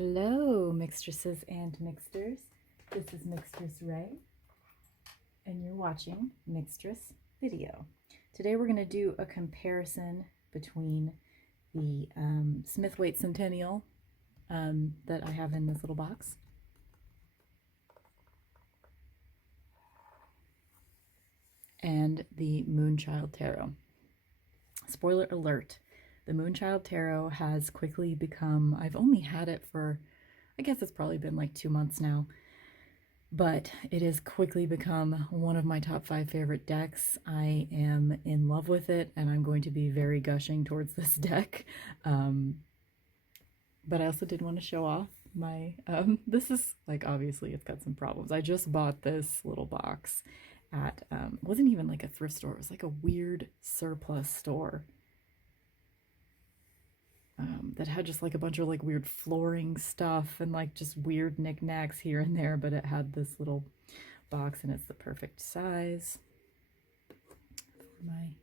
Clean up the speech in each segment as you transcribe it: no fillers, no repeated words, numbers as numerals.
Hello, mixtresses and mixters. This is Mixtress Ray, and you're watching Mixtress Video. Today we're going to do a comparison between the Smith-Waite Centennial that I have in this little box and the Moonchild Tarot. Spoiler alert. The Moonchild Tarot has quickly become, I've only had it for, I guess it's probably been like 2 months now, but it has quickly become one of my top 5 favorite decks. I am in love with it, and I'm going to be very gushing towards this deck. But I also did want to show off my, this is like, obviously it's got some problems. I just bought this little box at, it wasn't even like a thrift store, it was like a weird surplus store. That had just like a bunch of like weird flooring stuff and like just weird knickknacks here and there, but it had this little box and it's the perfect size for my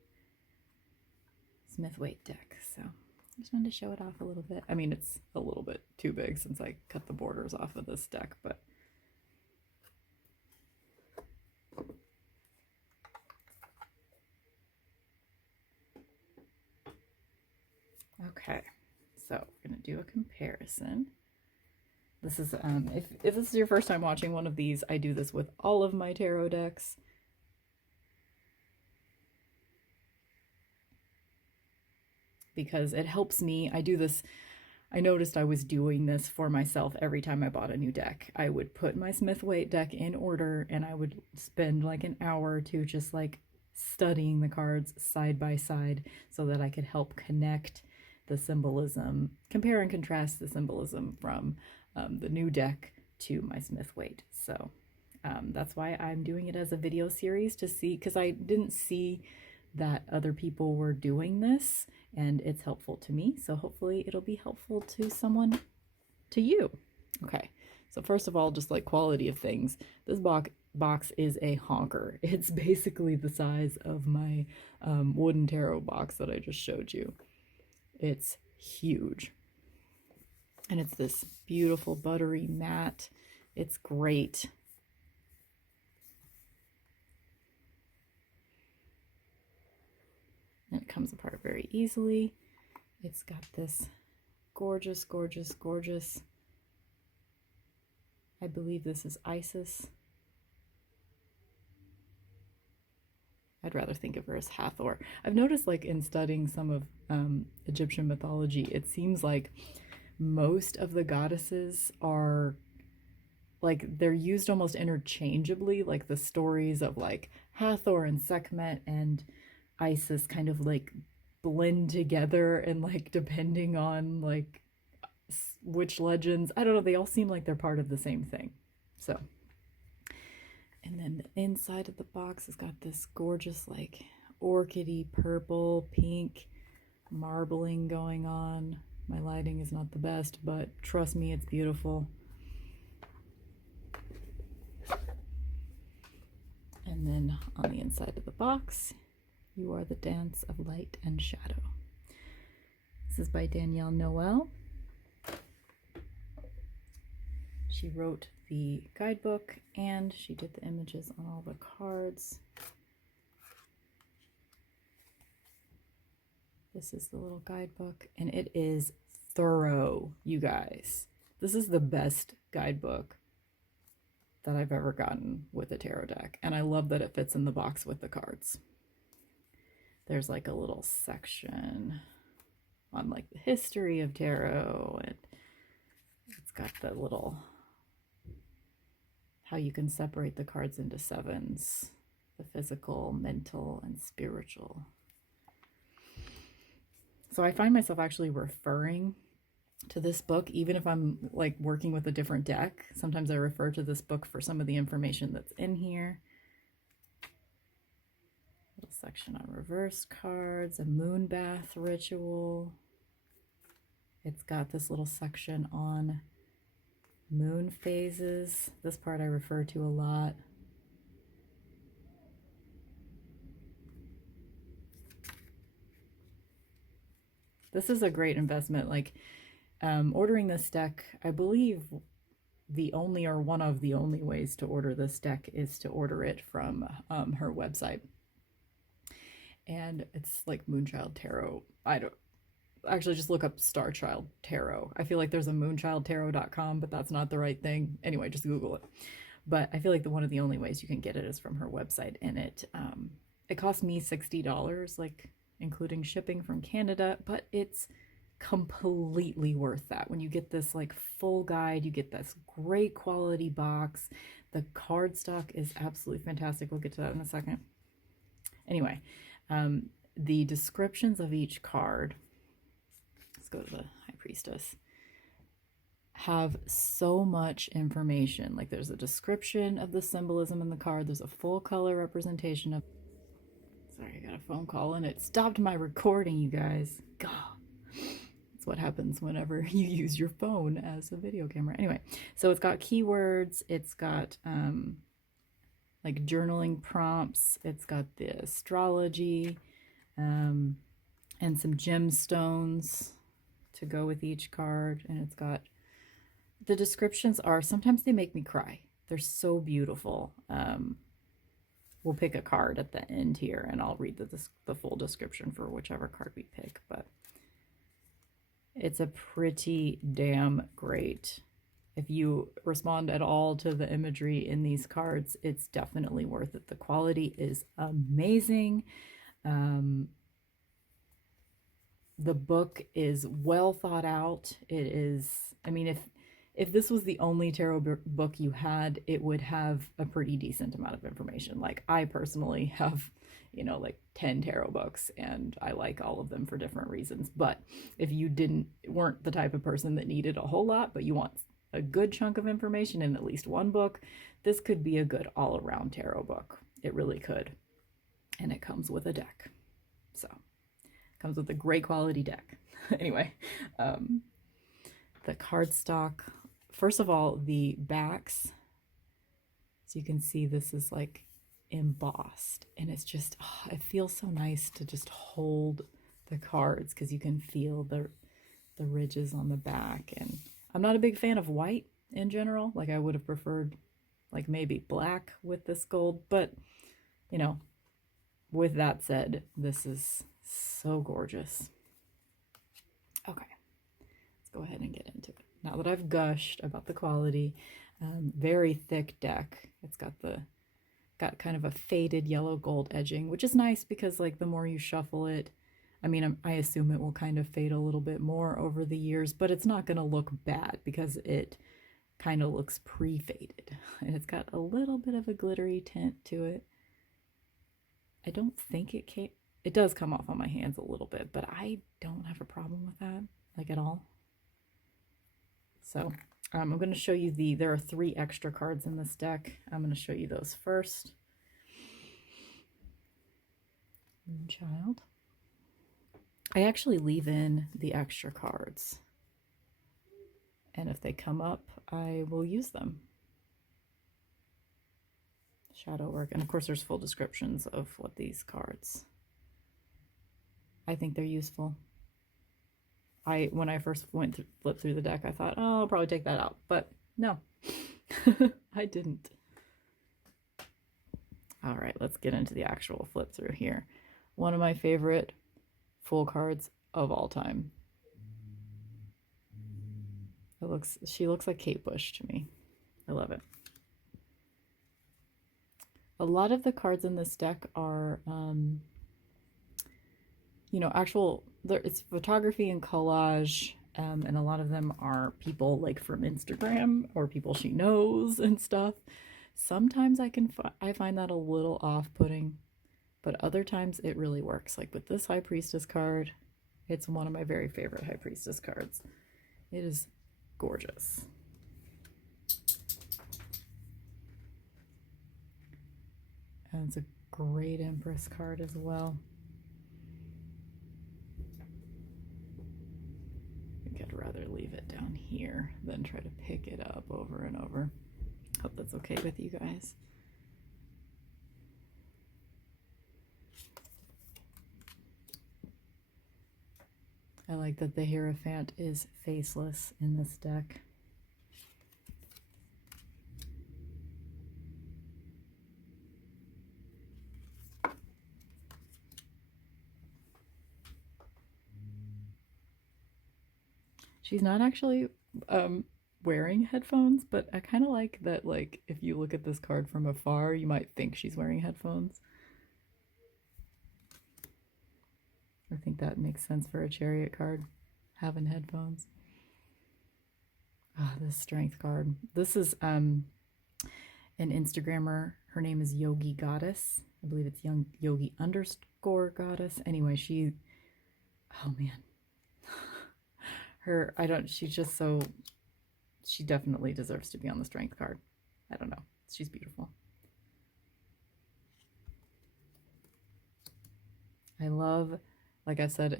Smith-Waite deck. So I just wanted to show it off a little bit. I mean, it's a little bit too big since I cut the borders off of this deck, but okay. So we're going to do a comparison. This is, if this is your first time watching one of these, I do this with all of my tarot decks. Because it helps me. I do this, I noticed I was doing this for myself every time I bought a new deck. I would put my Smith-Waite deck in order and I would spend like an hour or two just like studying the cards side by side so that I could help connect the symbolism, compare and contrast the symbolism from the new deck to my Smith-Waite. So that's why I'm doing it as a video series to see, because I didn't see that other people were doing this and it's helpful to me. So hopefully it'll be helpful to someone, to you. Okay, so first of all, just like quality of things, this box is a honker. It's basically the size of my wooden tarot box that I just showed you. It's huge. And it's this beautiful buttery matte. It's great. And it comes apart very easily. It's got this gorgeous, gorgeous, gorgeous, I believe this is Isis. I'd rather think of her as Hathor. I've noticed, like, in studying some of Egyptian mythology, it seems like most of the goddesses are, like, they're used almost interchangeably. Like, the stories of, like, Hathor and Sekhmet and Isis kind of, like, blend together, and, like, depending on, like, which legends, I don't know, they all seem like they're part of the same thing. So... and then the inside of the box has got this gorgeous, like, orchidy purple, pink marbling going on. My lighting is not the best, but trust me, it's beautiful. And then on the inside of the box, you are the dance of light and shadow. This is by Danielle Noel. She wrote the guidebook and she did the images on all the cards. This is the little guidebook, and it is thorough, you guys. This is the best guidebook that I've ever gotten with a tarot deck, and I love that it fits in the box with the cards. There's like a little section on like the history of tarot, and it's got the little, how you can separate the cards into sevens, the physical, mental, and spiritual. So I find myself actually referring to this book, even if I'm like working with a different deck. Sometimes I refer to this book for some of the information that's in here. Little section on reverse cards, a moon bath ritual. It's got this little section on moon phases. This part I refer to a lot. This is a great investment. Like, Ordering this deck, I believe the only or one of the only ways to order this deck is to order it from her website. And it's like Moonchild Tarot. I don't actually just look up Starchild Tarot. I feel like there's a moonchildtarot.com, but that's not the right thing. Anyway, just Google it. But I feel like one of the only ways you can get it is from her website, and it cost me $60, like including shipping from Canada, but it's completely worth that. When you get this like full guide, you get this great quality box. The cardstock is absolutely fantastic. We'll get to that in a second. Anyway, the descriptions of each card, let's go to the High Priestess, have so much information. Like there's a description of the symbolism in the card. There's a full color representation of, sorry, I got a phone call and it stopped my recording, you guys. God, that's what happens whenever you use your phone as a video camera. Anyway, so it's got keywords, it's got like journaling prompts, it's got the astrology, and some gemstones to go with each card, and it's got, the descriptions are, sometimes they make me cry. They're so beautiful. We'll pick a card at the end here, and I'll read the full description for whichever card we pick, but it's a pretty damn great. If you respond at all to the imagery in these cards, it's definitely worth it. The quality is amazing. The book is well thought out. It is, I mean, if this was the only tarot book you had, it would have a pretty decent amount of information. Like I personally have, you know, like 10 tarot books, and I like all of them for different reasons. But if you weren't the type of person that needed a whole lot, but you want a good chunk of information in at least one book, this could be a good all-around tarot book. It really could. And it comes with a deck. So, it comes with a great quality deck. Anyway, the cardstock, first of all, the backs, so you can see this is like embossed, and it's just, oh, it feels so nice to just hold the cards because you can feel the ridges on the back. And I'm not a big fan of white in general. Like I would have preferred like maybe black with this gold, but you know, with that said, this is so gorgeous. Okay, let's go ahead and get into it. Now that I've gushed about the quality, very thick deck. It's got kind of a faded yellow gold edging, which is nice because like the more you shuffle it, I mean, I assume it will kind of fade a little bit more over the years, but it's not going to look bad because it kind of looks pre-faded. And it's got a little bit of a glittery tint to it. I don't think it does come off on my hands a little bit, but I don't have a problem with that, like at all. So I'm going to show you there are 3 extra cards in this deck. I'm going to show you those first. Moonchild. I actually leave in the extra cards, and if they come up, I will use them. Shadow work, and of course there's full descriptions of what these cards. I think they're useful. When I first flipped through the deck, I thought, oh, I'll probably take that out, but no, I didn't. All right, let's get into the actual flip through here. One of my favorite full cards of all time. She looks like Kate Bush to me. I love it. A lot of the cards in this deck are, you know, it's photography and collage, and a lot of them are people like from Instagram or people she knows and stuff. Sometimes I find that a little off-putting, but other times it really works. Like with this High Priestess card, it's one of my very favorite High Priestess cards. It is gorgeous. And it's a great Empress card as well. I think I'd rather leave it down here than try to pick it up over and over. Hope that's okay with you guys. I like that the Hierophant is faceless in this deck. She's not actually wearing headphones, but I kind of like that, like, if you look at this card from afar, you might think she's wearing headphones. I think that makes sense for a Chariot card, having headphones. Ah, oh, this Strength card. This is an Instagrammer. Her name is Yogi Goddess. I believe it's Yogi _ Goddess. Anyway, she, oh man. She's just so, she definitely deserves to be on the Strength card. I don't know. She's beautiful. I love, like I said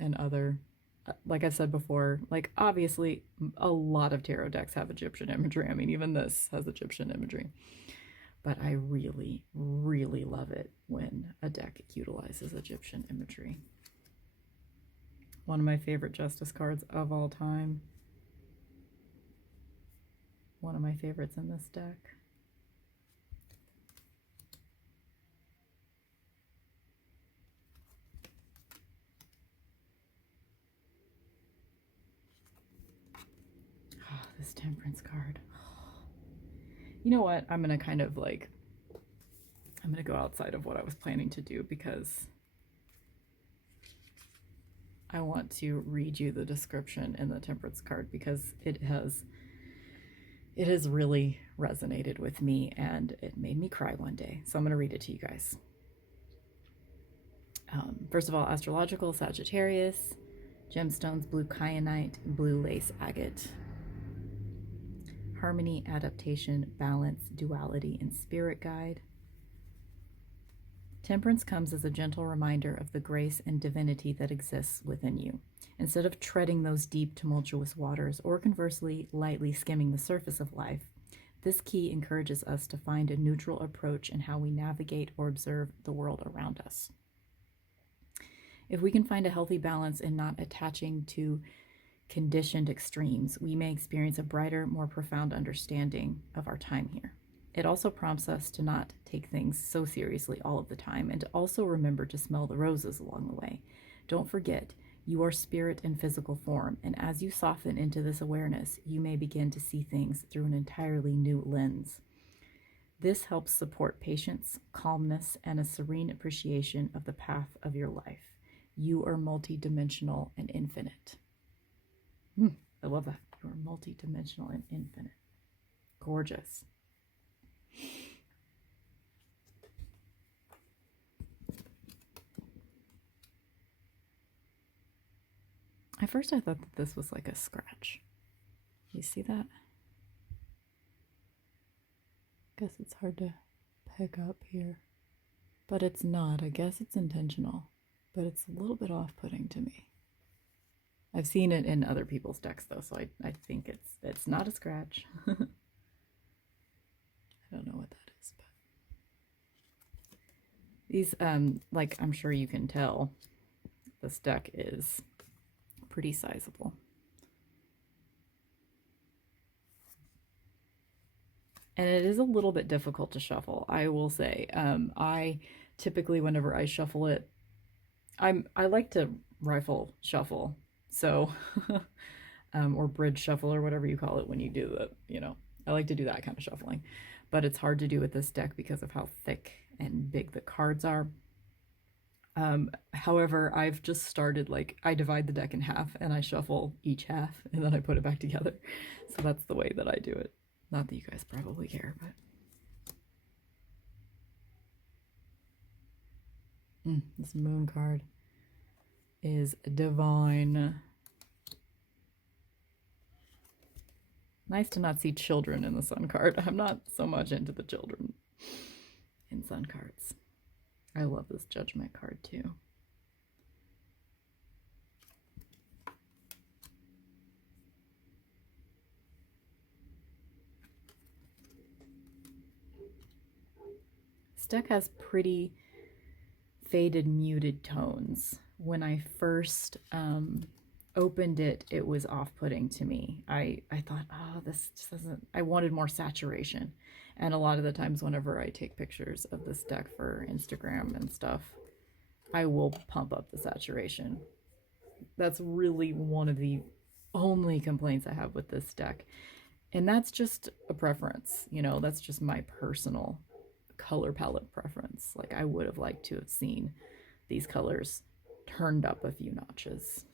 before, like obviously a lot of tarot decks have Egyptian imagery. I mean, even this has Egyptian imagery. But I really, really love it when a deck utilizes Egyptian imagery. One of my favorite Justice cards of all time. One of my favorites in this deck. Oh, this Temperance card. You know what? I'm going to kind of like, I'm going to go outside of what I was planning to do because I want to read you the description in the Temperance card because it has really resonated with me and it made me cry one day. So I'm going to read it to you guys. First of all, astrological Sagittarius, gemstones, blue kyanite, blue lace agate. Harmony, adaptation, balance, duality, and spirit guide. Temperance comes as a gentle reminder of the grace and divinity that exists within you. Instead of treading those deep, tumultuous waters, or conversely, lightly skimming the surface of life, this key encourages us to find a neutral approach in how we navigate or observe the world around us. If we can find a healthy balance in not attaching to conditioned extremes, we may experience a brighter, more profound understanding of our time here. It also prompts us to not take things so seriously all of the time and to also remember to smell the roses along the way. Don't forget, you are spirit in physical form, and as you soften into this awareness, you may begin to see things through an entirely new lens. This helps support patience, calmness, and a serene appreciation of the path of your life. You are multidimensional and infinite. I love that. You are multidimensional and infinite. Gorgeous. At first I thought that this was like a scratch. You see that? Guess it's hard to pick up here. But it's not. I guess it's intentional. But it's a little bit off-putting to me. I've seen it in other people's decks though, so I think it's not a scratch. I don't know what that is, but these like I'm sure you can tell, this deck is pretty sizable. And it is a little bit difficult to shuffle, I will say. I typically, whenever I shuffle it, I like to rifle shuffle. So, or bridge shuffle or whatever you call it when you do the, I like to do that kind of shuffling. But it's hard to do with this deck because of how thick and big the cards are. However, I've just started, like, I divide the deck in half and I shuffle each half and then I put it back together. So that's the way that I do it. Not that you guys probably care, but this moon card is divine. Nice to not see children in the sun card. I'm not so much into the children in sun cards. I love this judgment card too. This deck has pretty faded, muted tones. When I first opened it, it was off-putting to me. I thought, oh, this just doesn't, I wanted more saturation. And a lot of the times whenever I take pictures of this deck for Instagram and stuff, I will pump up the saturation. That's really one of the only complaints I have with this deck. And that's just a preference, you know, that's just my personal color palette preference. Like, I would have liked to have seen these colors turned up a few notches.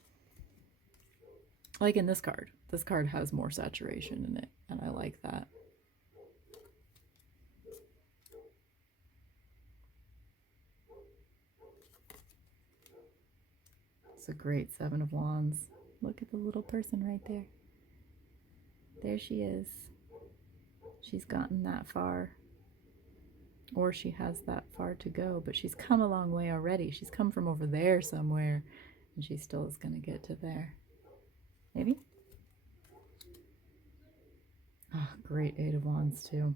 Like in this card. This card has more saturation in it, and I like that. It's a great Seven of Wands. Look at the little person right there. There she is. She's gotten that far. Or she has that far to go, but she's come a long way already. She's come from over there somewhere, and she still is going to get to there. Maybe? Oh, great Eight of Wands, too.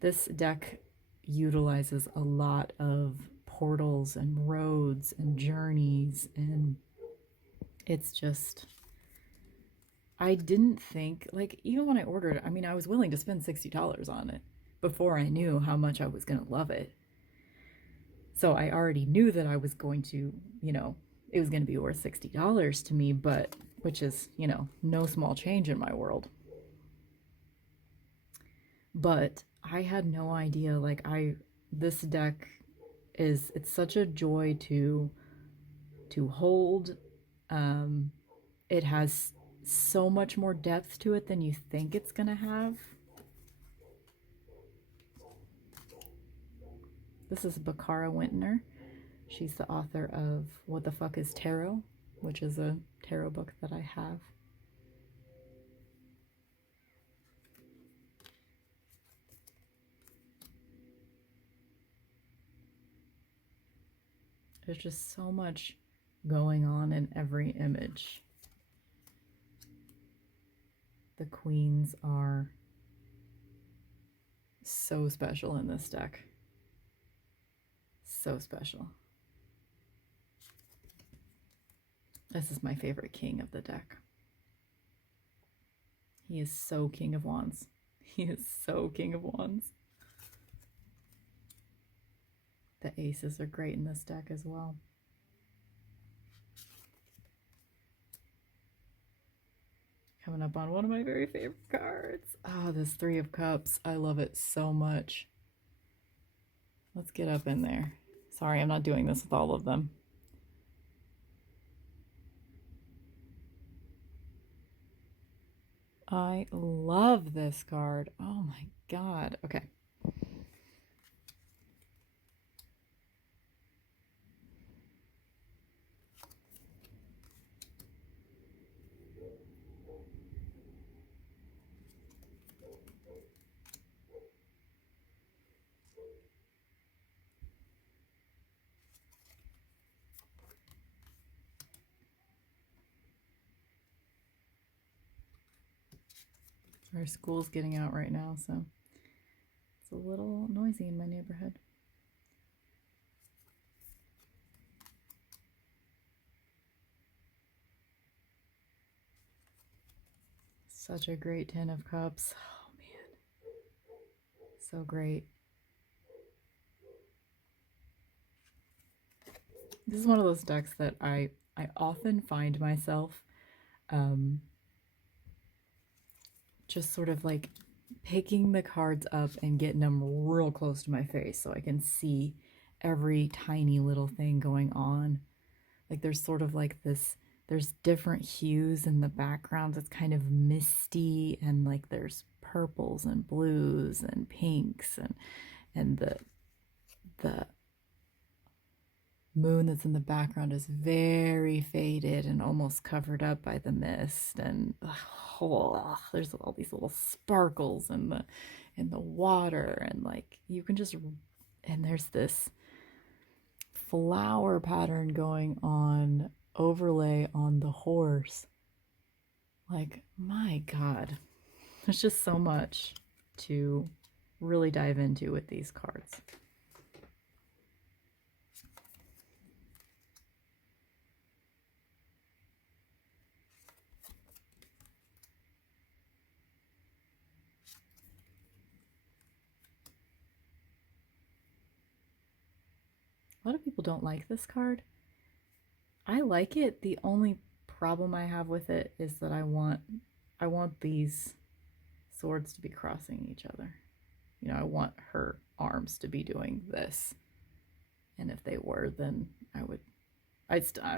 This deck utilizes a lot of portals and roads and journeys, and it's just, I didn't think, like, even when I ordered it, I mean, I was willing to spend $60 on it before I knew how much I was going to love it. So I already knew that I was going to, you know, it was going to be worth $60 to me, but, which is, you know, no small change in my world. But I had no idea, like, this deck is, it's such a joy to hold. It has so much more depth to it than you think it's gonna have. This is Bakara Wintner. She's the author of What the Fuck is Tarot, which is a tarot book that I have. There's just so much going on in every image. The queens are so special in this deck. So special. This is my favorite king of the deck. He is so King of Wands. He is so King of Wands. The aces are great in this deck as well. Coming up on one of my very favorite cards. Oh, this Three of Cups. I love it so much. Let's get up in there. Sorry, I'm not doing this with all of them. I love this card. Oh my god. Okay. Our school's getting out right now, so it's a little noisy in my neighborhood. Such a great Ten of Cups. Oh man, so great. This is one of those decks that I often find myself just sort of like picking the cards up and getting them real close to my face so I can see every tiny little thing going on. Like there's sort of like this, there's different hues in the background. It's kind of misty, and like there's purples and blues and pinks, and the moon that's in the background is very faded and almost covered up by the mist, and there's all these little sparkles in the water, and like you can just, and there's this flower pattern going on, overlay on the horse. Like, my god, there's just so much to really dive into with these cards. A lot of people don't like this card. I like it. The only problem I have with it is that I want these swords to be crossing each other. You know, I want her arms to be doing this. And if they were, then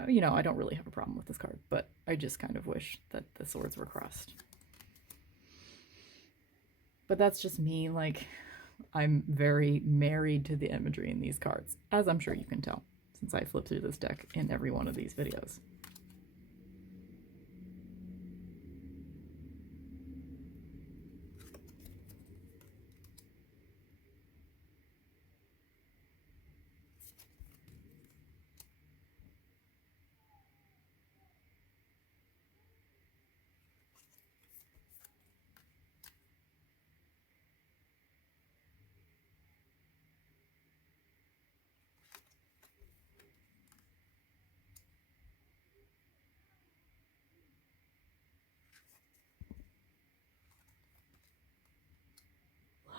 you know, I don't really have a problem with this card, but I just kind of wish that the swords were crossed. But that's just me. Like, I'm very married to the imagery in these cards, as I'm sure you can tell, since I flip through this deck in every one of these videos.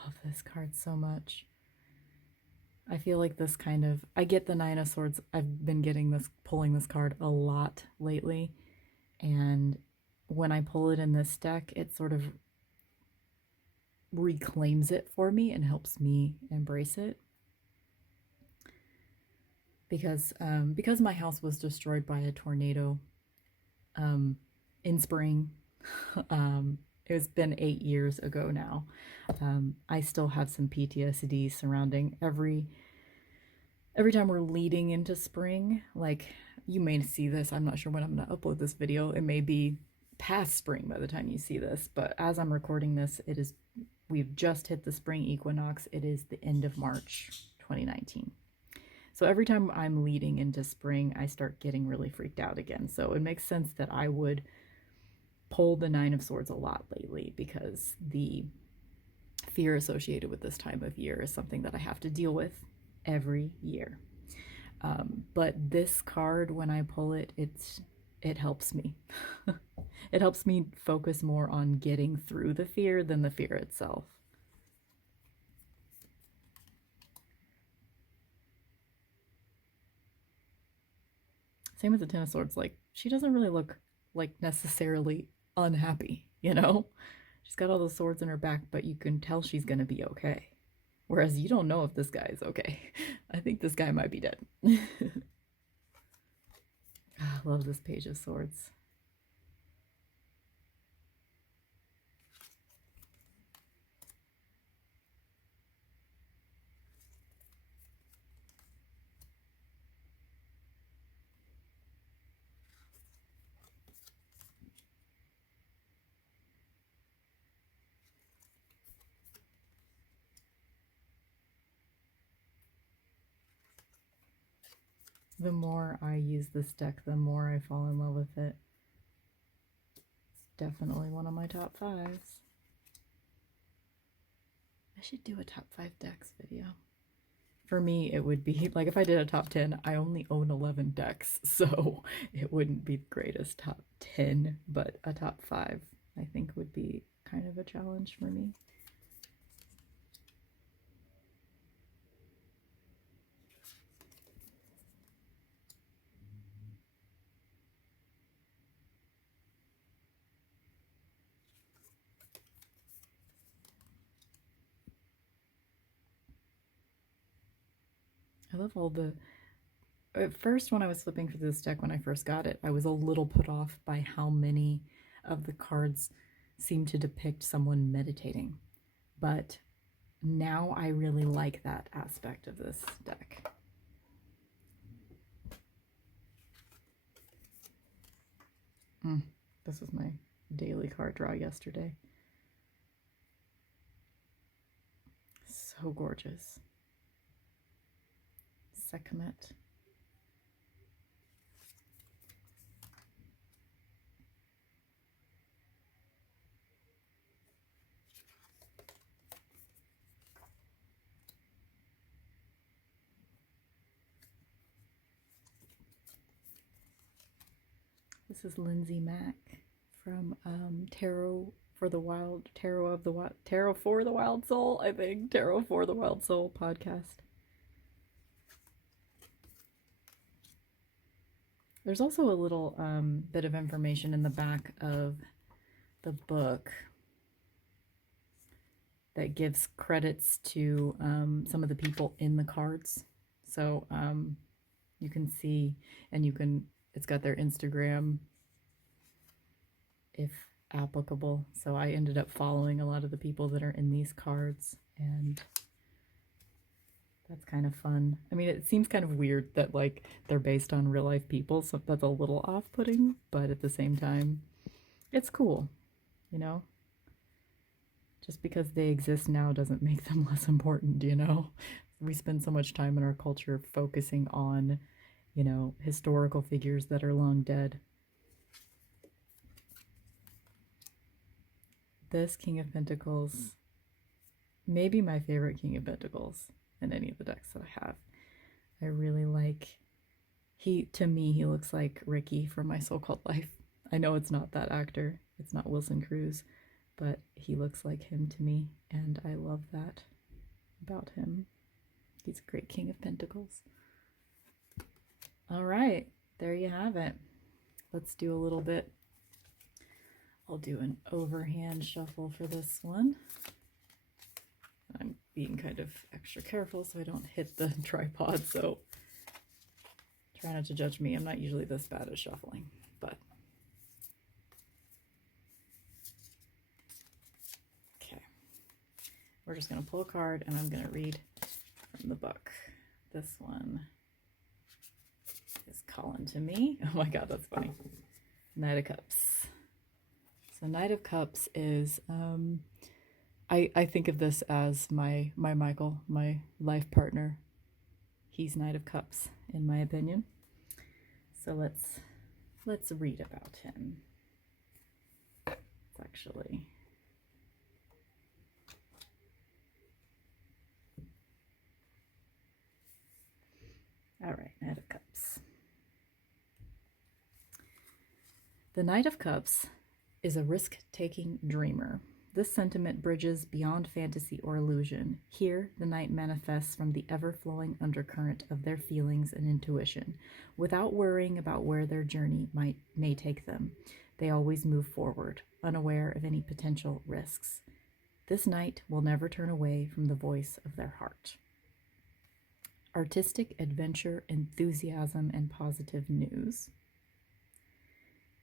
Love this card so much. I feel like this kind of, I get the Nine of Swords. I've been pulling this card a lot lately. And when I pull it in this deck, it sort of reclaims it for me and helps me embrace it. Because my house was destroyed by a tornado in spring. It's been 8 years ago now. I still have some PTSD surrounding every time we're leading into spring. Like, you may see this, I'm not sure when I'm going to upload this video. It may be past spring by the time you see this, but as I'm recording this, we've just hit the spring equinox. It is the end of March 2019. So every time I'm leading into spring, I start getting really freaked out again. So it makes sense that I would pull the Nine of Swords a lot lately, because the fear associated with this time of year is something that I have to deal with every year. But this card, when I pull it, it helps me. It helps me focus more on getting through the fear than the fear itself. Same with the Ten of Swords. Like, she doesn't really look like necessarily unhappy, you know? She's got all those swords in her back, but you can tell she's gonna be okay. Whereas you don't know if this guy is okay. I think this guy might be dead. I love this Page of Swords. The more I use this deck, the more I fall in love with it. It's definitely one of my top 5s. I should do a top 5 decks video. For me, it would be, like, if I did a top 10, I only own 11 decks, so it wouldn't be the greatest top 10, but a top 5, I think, would be kind of a challenge for me. I love all the... At first, when I was flipping through this deck when I first got it, I was a little put off by how many of the cards seem to depict someone meditating. But now I really like that aspect of this deck. This was my daily card draw yesterday. So gorgeous. Sekhmet. This is Lindsay Mack from Tarot for the Wild Soul, I think. Tarot for the Wild Soul podcast. There's also a little bit of information in the back of the book that gives credits to some of the people in the cards. So you can see, and it's got their Instagram if applicable. So I ended up following a lot of the people that are in these cards, and that's kind of fun. I mean, it seems kind of weird that like they're based on real life people, so that's a little off-putting, but at the same time, it's cool, you know? Just because they exist now doesn't make them less important, you know? We spend so much time in our culture focusing on, you know, historical figures that are long dead. This King of Pentacles, maybe my favorite King of Pentacles in any of the decks that I have. I really like, to me, he looks like Ricky from My So-Called Life. I know it's not that actor, it's not Wilson Cruz, but he looks like him to me, and I love that about him. He's a great King of Pentacles. All right, there you have it. Let's do a little bit. I'll do an overhand shuffle for this one. I'm being kind of extra careful so I don't hit the tripod, so try not to judge me. I'm not usually this bad at shuffling, but okay. We're just going to pull a card and I'm going to read from the book. This one is calling to me. Oh my God, that's funny. Knight of Cups. So Knight of Cups is, I think of this as my Michael, my life partner. He's Knight of Cups, in my opinion. So let's read about him. It's actually all right. Knight of Cups. The Knight of Cups is a risk-taking dreamer. This sentiment bridges beyond fantasy or illusion. Here, the knight manifests from the ever-flowing undercurrent of their feelings and intuition, without worrying about where their journey may take them. They always move forward, unaware of any potential risks. This knight will never turn away from the voice of their heart. Artistic adventure, enthusiasm, and positive news.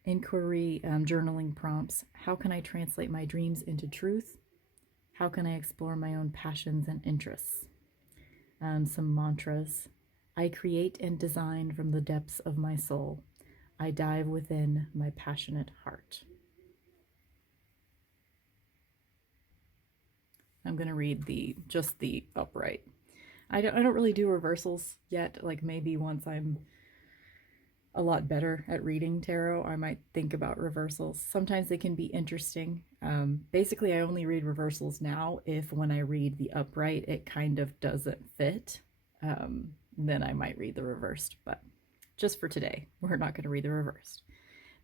Inquiry, journaling prompts. How can I translate my dreams into truth? How can I explore my own passions and interests? Some mantras. I create and design from the depths of my soul. I dive within my passionate heart. I'm going to read just the upright. I don't really do reversals yet. Like maybe once I'm a lot better at reading tarot, I might think about reversals. Sometimes they can be interesting. Basically, I only read reversals now if when I read the upright, it kind of doesn't fit. Then I might read the reversed, but just for today, we're not going to read the reversed.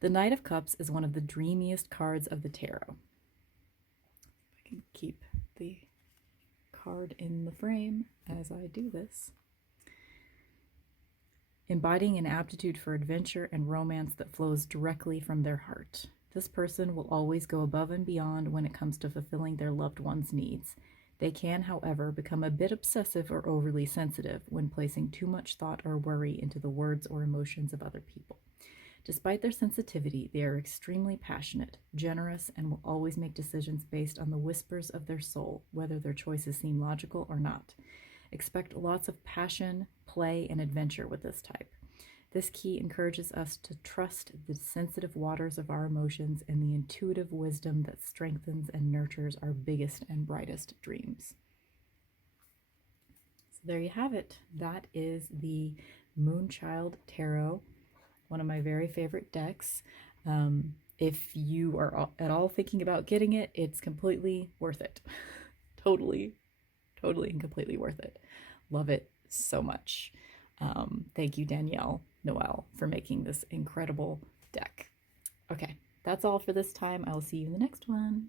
The Knight of Cups is one of the dreamiest cards of the tarot. I can keep the card in the frame as I do this. Embodying an aptitude for adventure and romance that flows directly from their heart. This person will always go above and beyond when it comes to fulfilling their loved one's needs. They can, however, become a bit obsessive or overly sensitive when placing too much thought or worry into the words or emotions of other people. Despite their sensitivity, they are extremely passionate, generous, and will always make decisions based on the whispers of their soul, whether their choices seem logical or not. Expect lots of passion, play, and adventure with this type. This key encourages us to trust the sensitive waters of our emotions and the intuitive wisdom that strengthens and nurtures our biggest and brightest dreams. So there you have it. That is the Moonchild Tarot, one of my very favorite decks. If you are at all thinking about getting it, it's completely worth it. Totally and completely worth it. Love it so much. Thank you, Danielle Noel, for making this incredible deck. Okay, that's all for this time. I will see you in the next one.